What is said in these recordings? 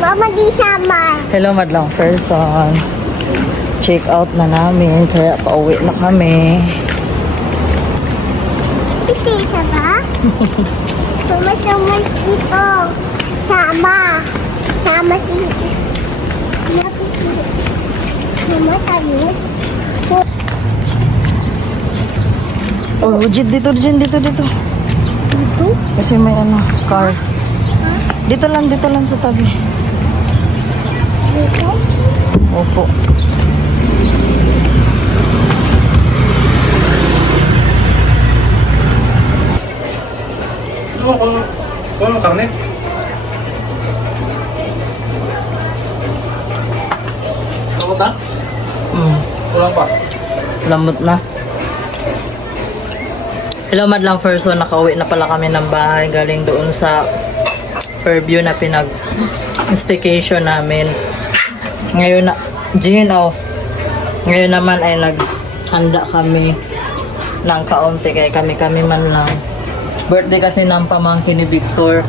Mama di sama. Hello, madlang person. Check out na namin, kaya pauwi na kami. Ito sama? Sama dito. Sama. Sama si... Sama tayo. Oh, dito. Dito? Kasi may car. Dito lang sa tabi. Dito? Opo. Ano karne? Ano ba? Wala pa. Lambot na. Hello, madlang person. Nakauwi na pala kami ng bahay. Galing doon sa Fairview na pinag-staycation namin. Ngayon na, ngayon naman ay naghanda kami ng kaunti kaya kami man lang. Birthday kasi ng pamangkin ni Victor.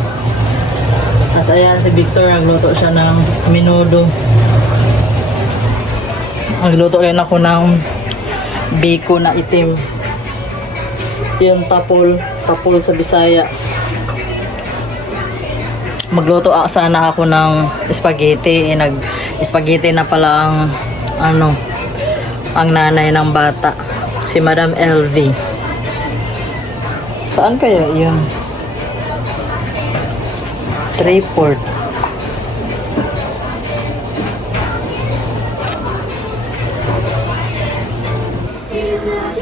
Tapos ayan si Victor, nagluto siya ng menudo. Nagluto rin ako ng biko na itim. Yung tapol sa Bisaya. Magluto sana ako ng spaghetti. Nag-spaghetti na pala ang nanay ng bata. Si Madam LV. Saan kaya yun? Triport.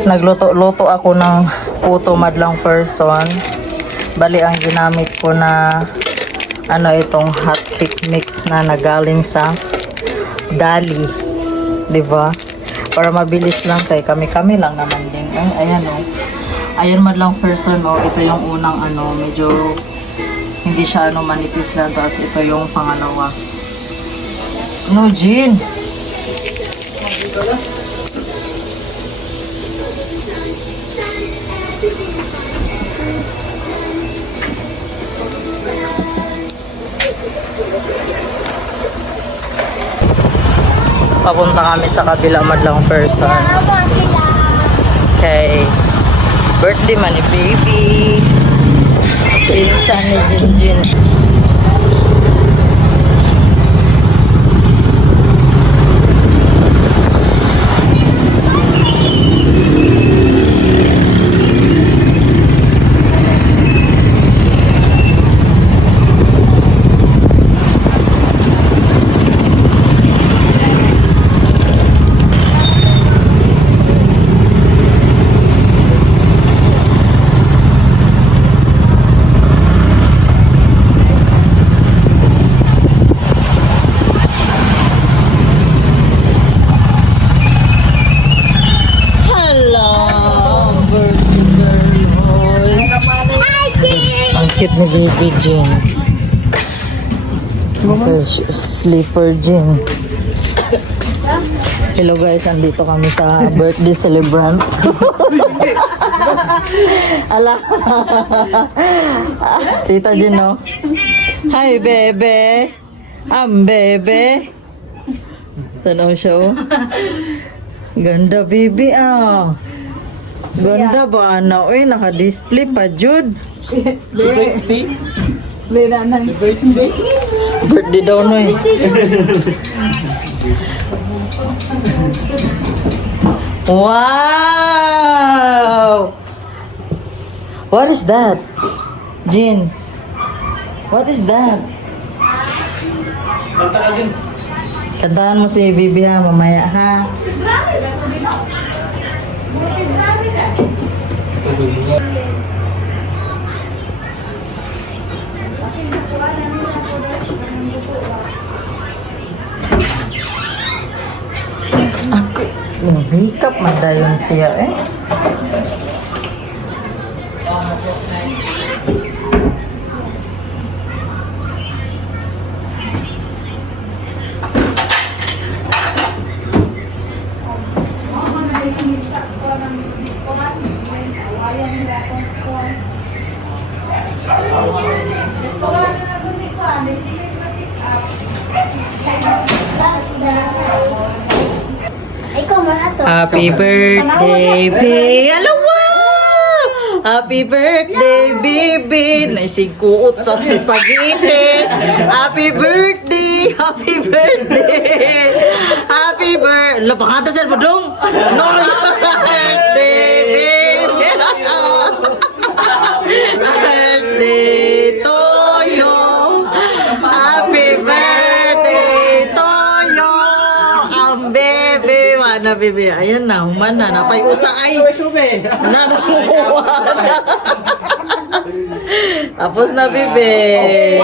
Nagluto-luto ako ng puto, madlang person. Bali ang ginamit ko na itong hot cake mix na nagaling sa Dali, 'di ba? Para mabilis lang kay kami lang naman din. Ayan Ayan, madlang person, ito yung unang medyo hindi siya manipis lang, tapos ito yung pangalawa. No, Jean. Papunta kami sa kabila, madlang person. Okay. Birthday man ni baby. Pinsan ni Jinjin. Cute ni baby Jean. Okay, sleeper Jean. Hello guys, andito kami sa birthday celebrant. Ala. Tita Jean, no? Hi bebe. Bebe. Tanaw siya, oh. Ganda baby, Ganda ba naka-display pa jud. Birthday daw no eh. Wow! What is that? Jean? What is that? Kantahan mo si Bibi mamaya ha. Ako, makeup madayon siya Happy birthday, baby. Hello, wow! Happy birthday, baby. Naisiguot sa si spaghetti. Happy birthday, happy birthday. Happy birthday. Lapangata sa dong. No, birthday, baby. Birthday to you. Happy birthday to you. Ang bebe. Mana bebe. Ayan na. Humana. Napay usa ay. Nanuwa na. Tapos na bebe. Eh.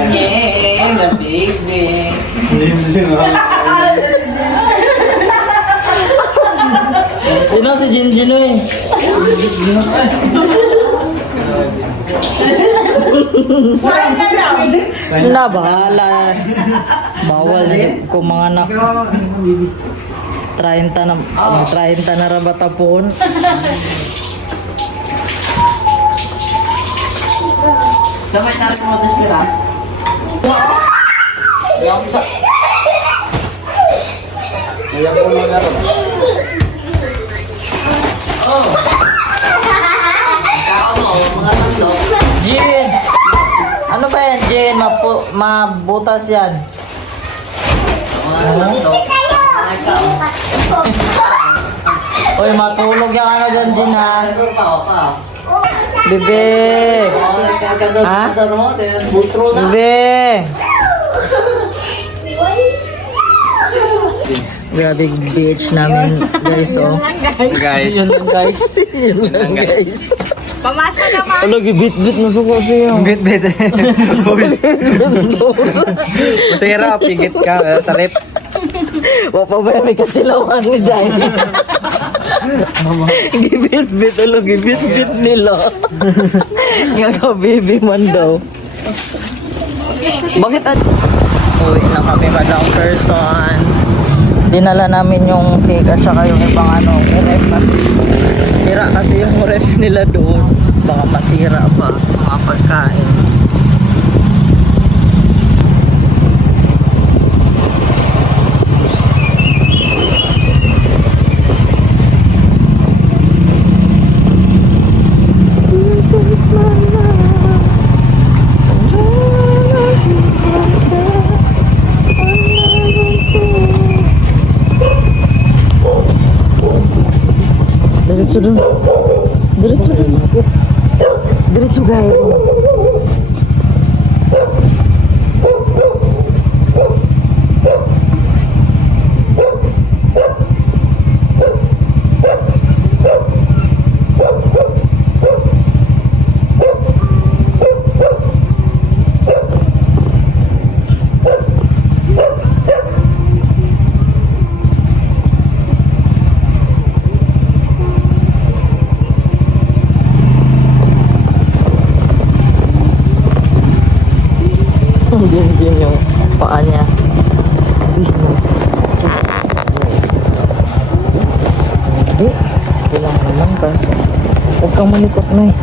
Yeah, the baby. Sino si Jinjin eh? Na bahala. Bawal eh. Kung mga anak 30 na 30 na rabata po. Damay na rin mo ito piras. Yung sa... Ayan ko lang naroon. Oh! Ikaw mo, mga tatlo. Jin! Ano ba yan, Jin? Mabutas yan. Mga tatlo. Uy, matulog yung ano dyan, Jin, ha? Bebe! Ha? Bebe! Grabe yung beach namin, guys, oh. Guys. Yun lang, guys. Yun lang, guys. Pamasa naman. Ano, gibit-bit na suko siya. Bit. Masira, pigit ka sa lip. Wapa ba may katilawan ni Dai? Gibit-bit, alo, gibit-bit nila. Nga ka, baby man daw. Bakit uwi na kami madang person. Dinala namin yung cake at saka yung ibang ano, ref kasi sira kasi yung ref nila doon. Baka masira pa mga pagkain. Diretso dun. Diretso dun. Diretso gaya. Jim yung paa niya. Hindi. Bilang naman kaso. Huwag kang malikot na eh.